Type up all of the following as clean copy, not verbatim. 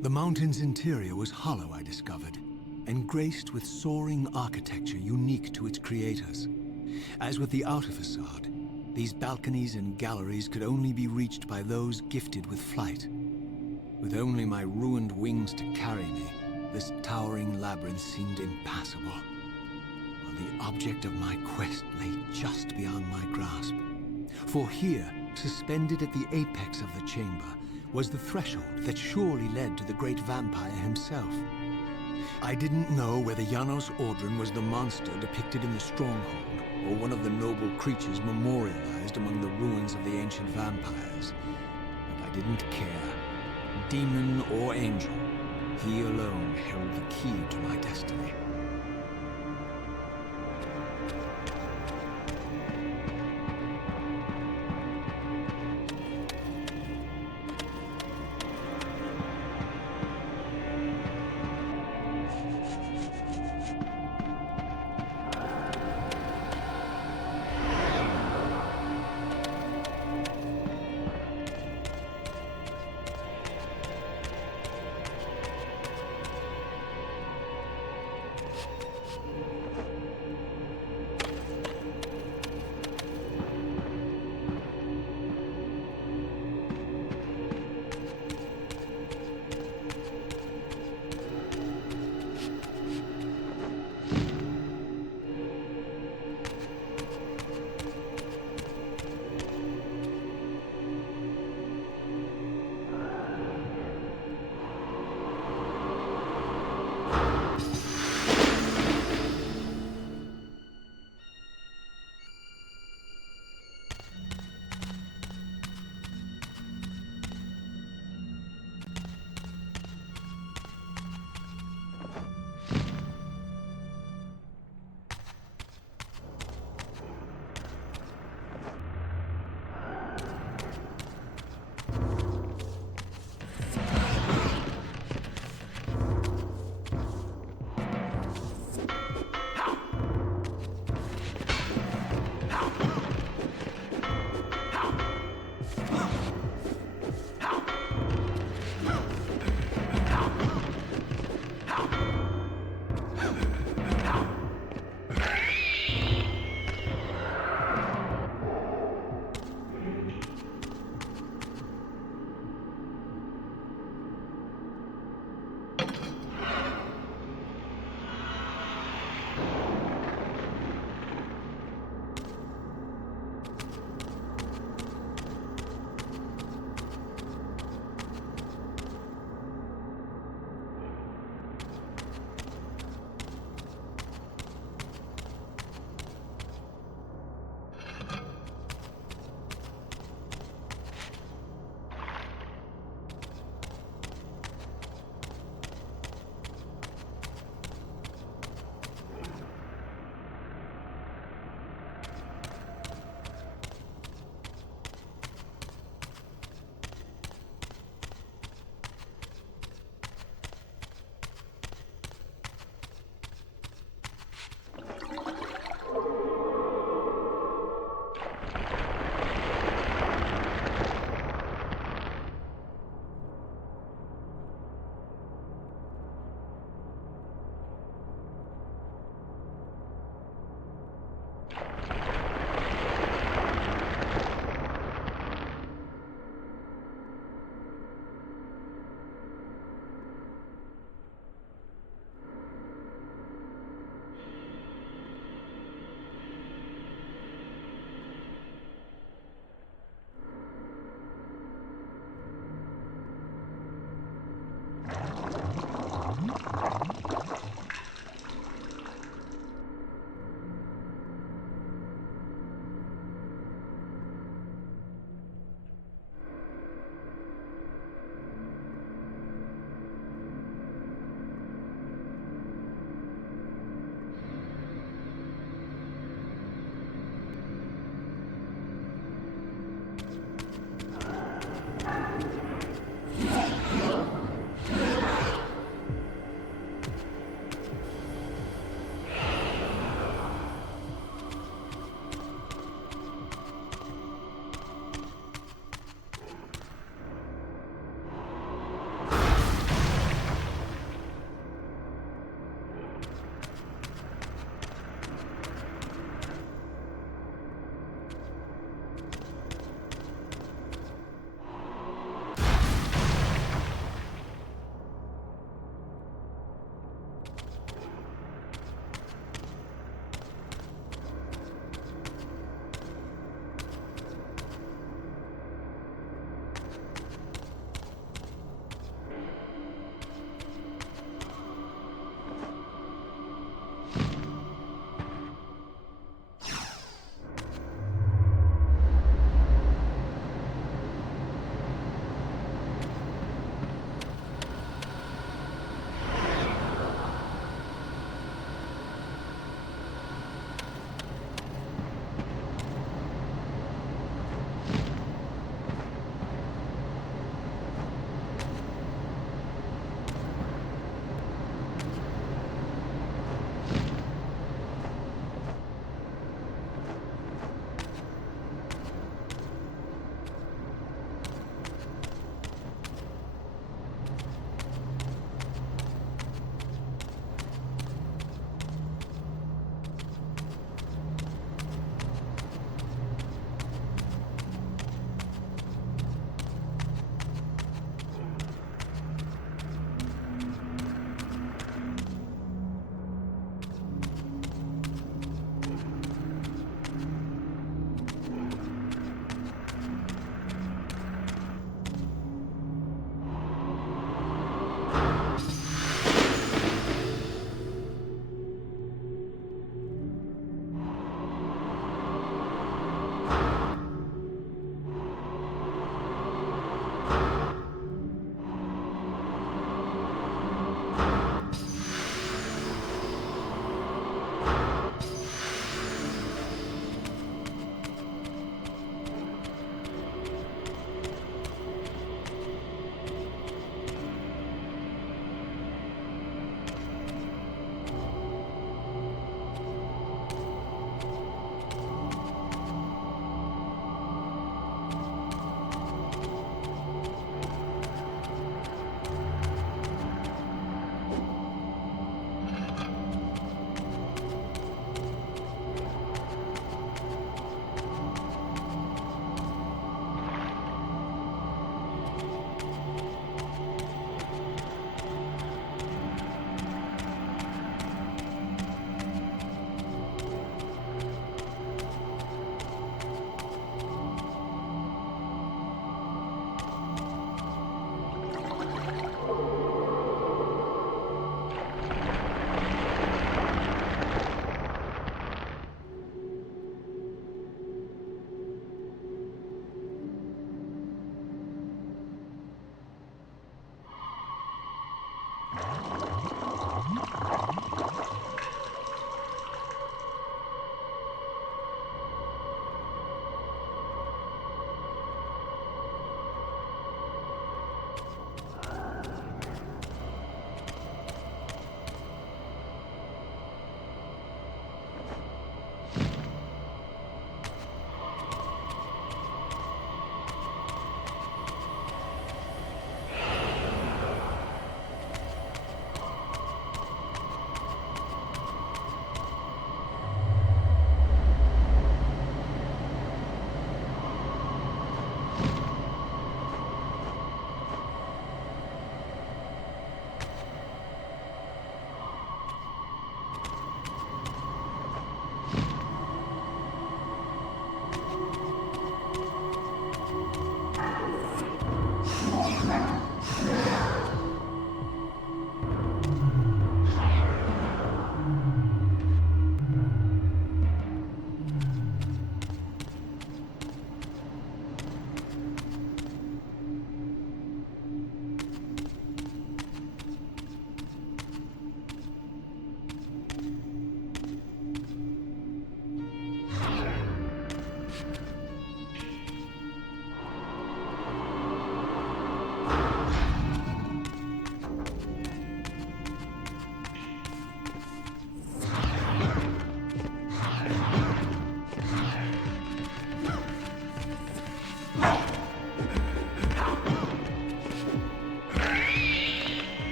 The mountain's interior was hollow, I discovered, and graced with soaring architecture unique to its creators. As with the outer facade, these balconies and galleries could only be reached by those gifted with flight. With only my ruined wings to carry me, this towering labyrinth seemed impassable, while the object of my quest lay just beyond my grasp. For here, suspended at the apex of the chamber, was the threshold that surely led to the great vampire himself. I didn't know whether Janos Audron was the monster depicted in the stronghold, or one of the noble creatures memorialized among the ruins of the ancient vampires. But I didn't care. Demon or angel, he alone held the key to my destiny.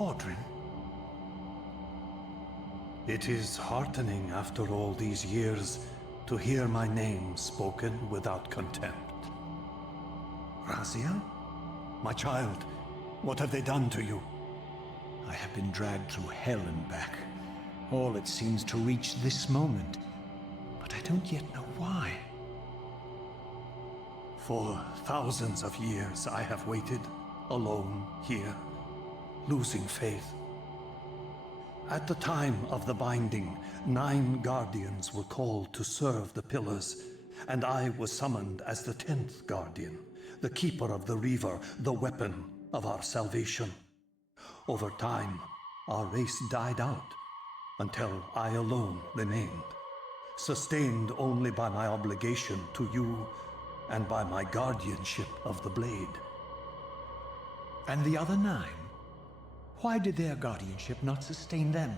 Audron? It is heartening after all these years to hear my name spoken without contempt. Raziel? My child, what have they done to you? I have been dragged through hell and back. All it seems to reach this moment. But I don't yet know why. For thousands of years I have waited, alone here, losing faith. At the time of the binding, 9 guardians were called to serve the pillars, and I was summoned as the 10th guardian, the keeper of the Reaver, the weapon of our salvation. Over time, our race died out, until I alone remained, sustained only by my obligation to you and by my guardianship of the blade. And the other 9? Why did their guardianship not sustain them?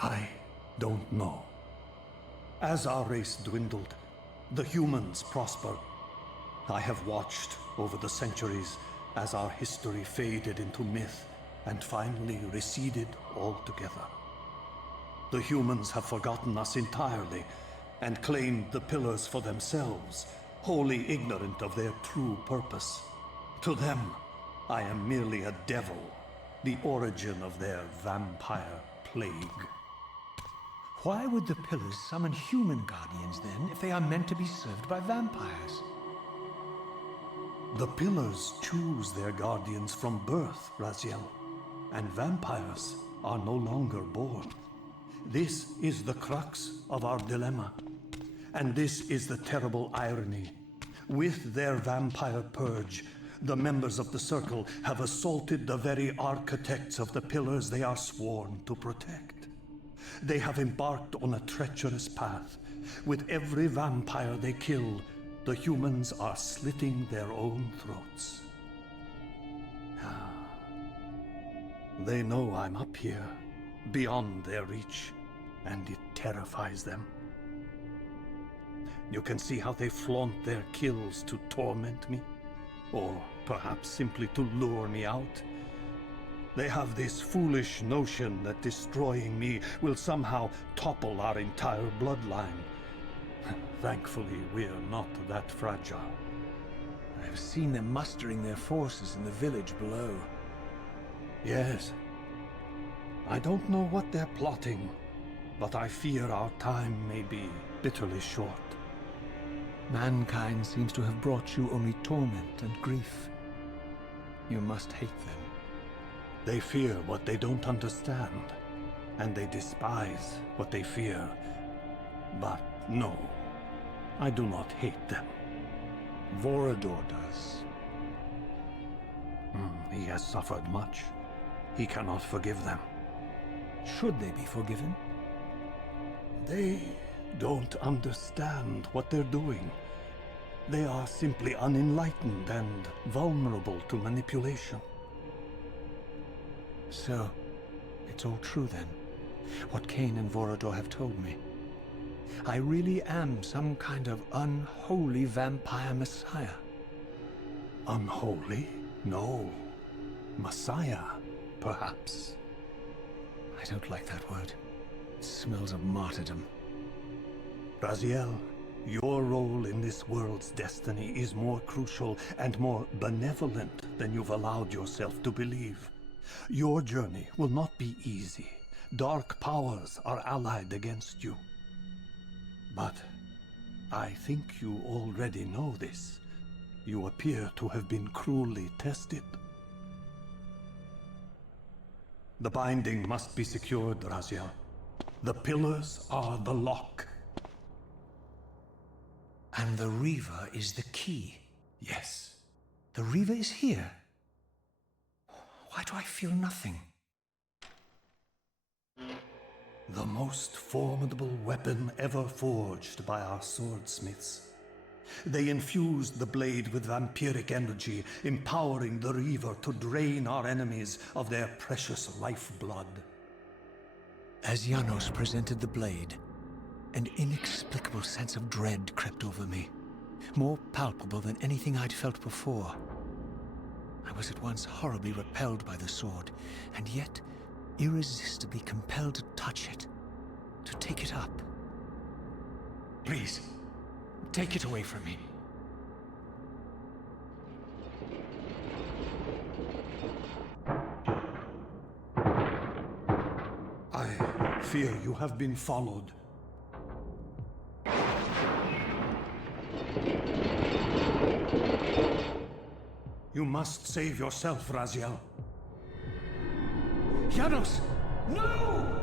I don't know. As our race dwindled, the humans prospered. I have watched over the centuries as our history faded into myth and finally receded altogether. The humans have forgotten us entirely and claimed the pillars for themselves, wholly ignorant of their true purpose. To them, I am merely a devil, the origin of their vampire plague. Why would the pillars summon human guardians then, if they are meant to be served by vampires? The pillars choose their guardians from birth, Raziel, and vampires are no longer born. This is the crux of our dilemma, and this is the terrible irony. With their vampire purge, the members of the Circle have assaulted the very architects of the pillars they are sworn to protect. They have embarked on a treacherous path. With every vampire they kill, the humans are slitting their own throats. They know I'm up here, beyond their reach, and it terrifies them. You can see how they flaunt their kills to torment me, or perhaps simply to lure me out. They have this foolish notion that destroying me will somehow topple our entire bloodline. Thankfully, we're not that fragile. I've seen them mustering their forces in the village below. Yes. I don't know what they're plotting, but I fear our time may be bitterly short. Mankind seems to have brought you only torment and grief. You must hate them. They fear what they don't understand, and they despise what they fear. But no, I do not hate them. Vorador does. He has suffered much. He cannot forgive them. Should they be forgiven? They don't understand what they're doing. They are simply unenlightened and vulnerable to manipulation. So, it's all true then, what Kain and Vorador have told me. I really am some kind of unholy vampire messiah. Unholy? No. Messiah, perhaps. I don't like that word. It smells of martyrdom. Raziel, your role in this world's destiny is more crucial and more benevolent than you've allowed yourself to believe. Your journey will not be easy. Dark powers are allied against you. But I think you already know this. You appear to have been cruelly tested. The binding must be secured, Raziel. The pillars are the lock. And the Reaver is the key. Yes. The Reaver is here. Why do I feel nothing? The most formidable weapon ever forged by our swordsmiths. They infused the blade with vampiric energy, empowering the Reaver to drain our enemies of their precious lifeblood. As Janos presented the blade, an inexplicable sense of dread crept over me, more palpable than anything I'd felt before. I was at once horribly repelled by the sword, and yet irresistibly compelled to touch it, to take it up. Please, take it away from me. I fear you have been followed. You must save yourself, Raziel. Janos! No!